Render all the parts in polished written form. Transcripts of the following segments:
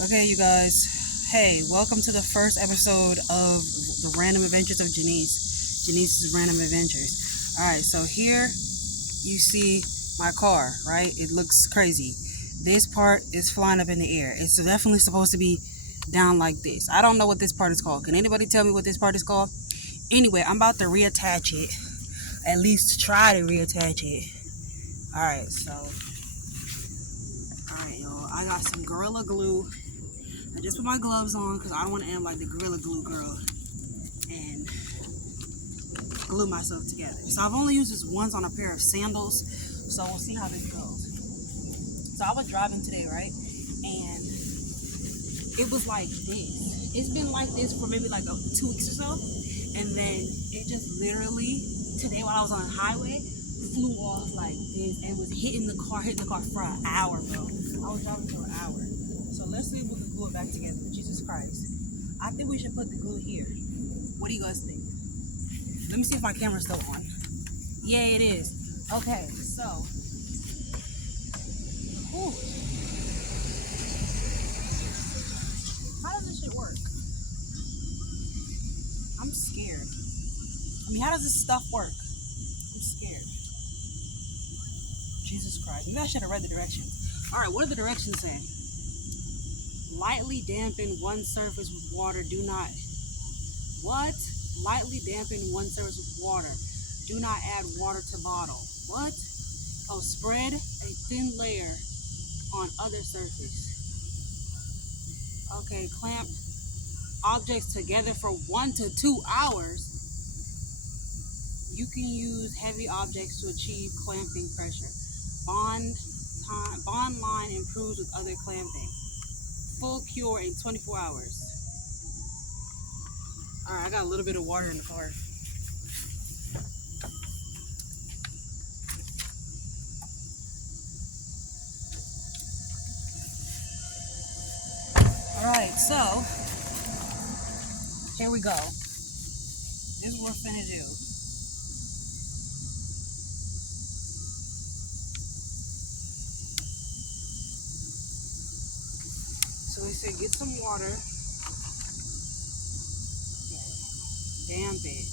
Okay, you guys. Hey, welcome to the first episode of the Random Adventures of Janice. Janice's Random Adventures. Alright, so here you see my car, right? It looks crazy. This part is flying up in the air. It's definitely supposed to be down like this. I don't know what this part is called. Can anybody tell me what this part is called? Anyway, I'm about to reattach it. At least try to reattach it. Alright, so. Alright, y'all. I got some Gorilla Glue. I just put my gloves on because I don't want to end like the Gorilla Glue girl and glue myself together. So I've only used this once on a pair of sandals, so we'll see how this goes. So I was driving today, right? And it was like this. It's been like this for maybe like 2 weeks or so. And then it just literally, today while I was on the highway, flew off like this and was hitting the car for an hour, bro. I was driving for an hour. So let's see if we can glue it back together. Jesus Christ. I think we should put the glue here. What do you guys think? Let me see if my camera's still on. Yeah, it is. Okay, so. Whew. How does this shit work? I'm scared. I mean, how does this stuff work? I'm scared. Jesus Christ. Maybe I should have read the directions. Alright, what are the directions saying? Lightly dampen one surface with water. Do not. What? Lightly dampen one surface with water. Do not add water to bottle. What? Oh, spread a thin layer on other surface. Okay, clamp objects together for 1 to 2 hours. You can use heavy objects to achieve clamping pressure. Bond line improves with other clamping. Full cure in 24 hours. Alright, I got a little bit of water in the car. Alright, so here we go. This is what we're finna do. So we said get some water. Damn it.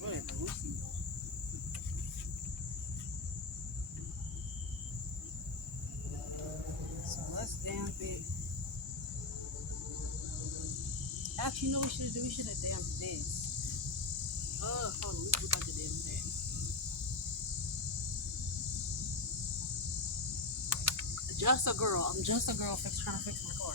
Whatever, we'll see. So let's damp it. Actually, you know what we should do? We should have damped this. Hold on, we got the damn thing. Just a girl. I'm just a girl trying to fix my car.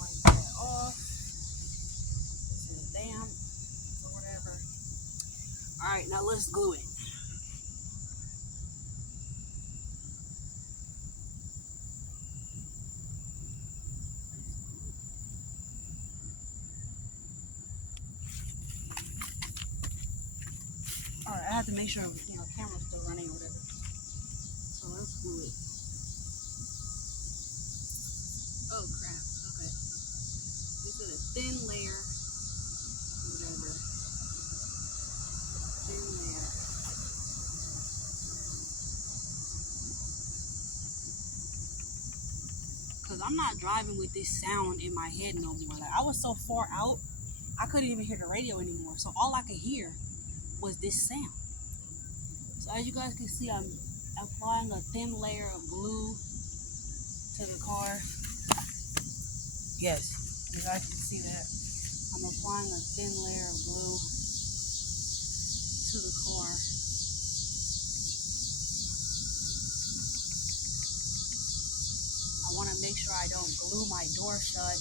Wipe that off. This is damp or whatever. Alright, now let's glue it. Alright, I have to make sure camera's still running or whatever. So let's glue it. Oh crap. Okay. This is a thin layer. Whatever. Thin layer. Cause I'm not driving with this sound in my head no more. Like I was so far out, I couldn't even hear the radio anymore. So all I could hear was this sound. So as you guys can see, I'm applying a thin layer of glue to the car. Yes, you guys can see that. I'm applying a thin layer of glue to the car. I want to make sure I don't glue my door shut.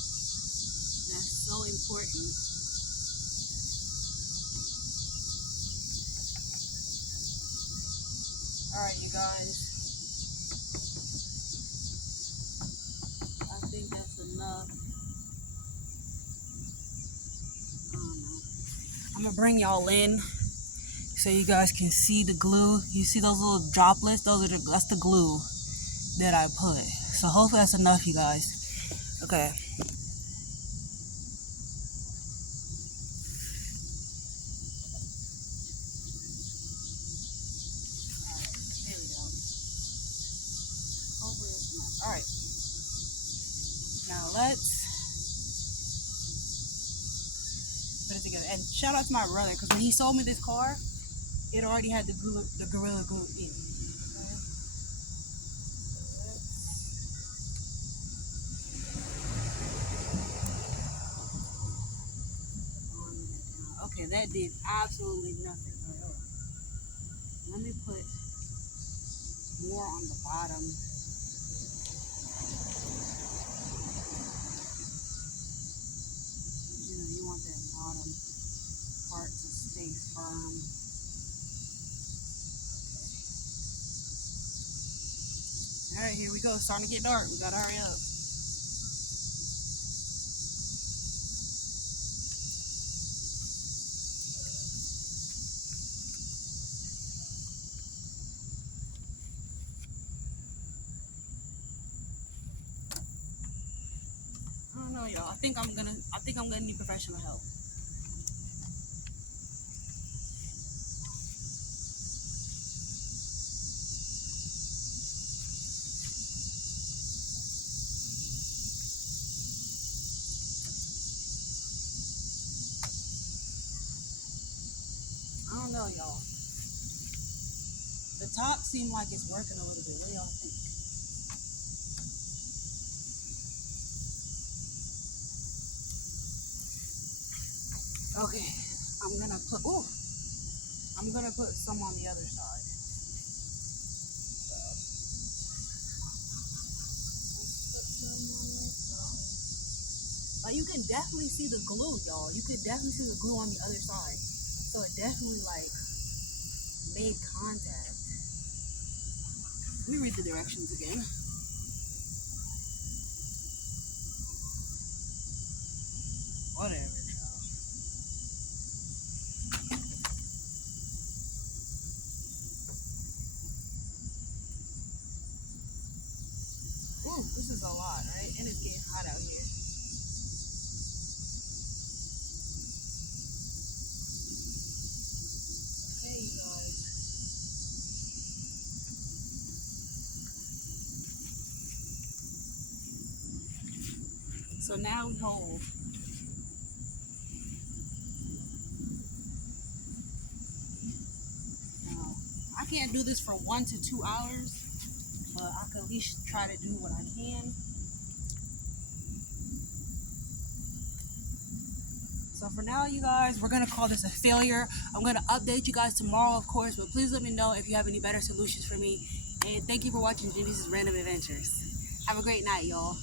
That's so important. Alright, you guys. I think that's enough. I don't know. I'm going to bring y'all in. so you guys can see the glue. You see those little droplets? That's the glue that I put. So hopefully that's enough, you guys. Okay. There we go. Hopefully it's enough. All right. Now let's put it together. And shout out to my brother, because when he sold me this car, it already had the Gorilla Glue in it. Okay, that did absolutely nothing. Let me put more on the bottom. You know, you want that bottom part to stay firm. Okay. All right, here we go. It's starting to get dark. We gotta hurry up. I don't know, y'all. I think I'm gonna need professional help. I don't know, y'all. The top seemed like it's working a little bit. What do y'all think? Okay, I'm gonna put some on the other side. Like, you can definitely see the glue, y'all. You could definitely see the glue on the other side. So it definitely like made contact. Let me read the directions again. Whatever, child. Ooh, this is a lot, right? And it's getting hot out here. Okay, you guys. So now we hold. Now, I can't do this for 1 to 2 hours, but I can at least try to do what I can. So for now, you guys, we're gonna call this a failure. I'm gonna update you guys tomorrow, of course, but please let me know if you have any better solutions for me. And thank you for watching Jenny's Random Adventures. Have a great night, y'all.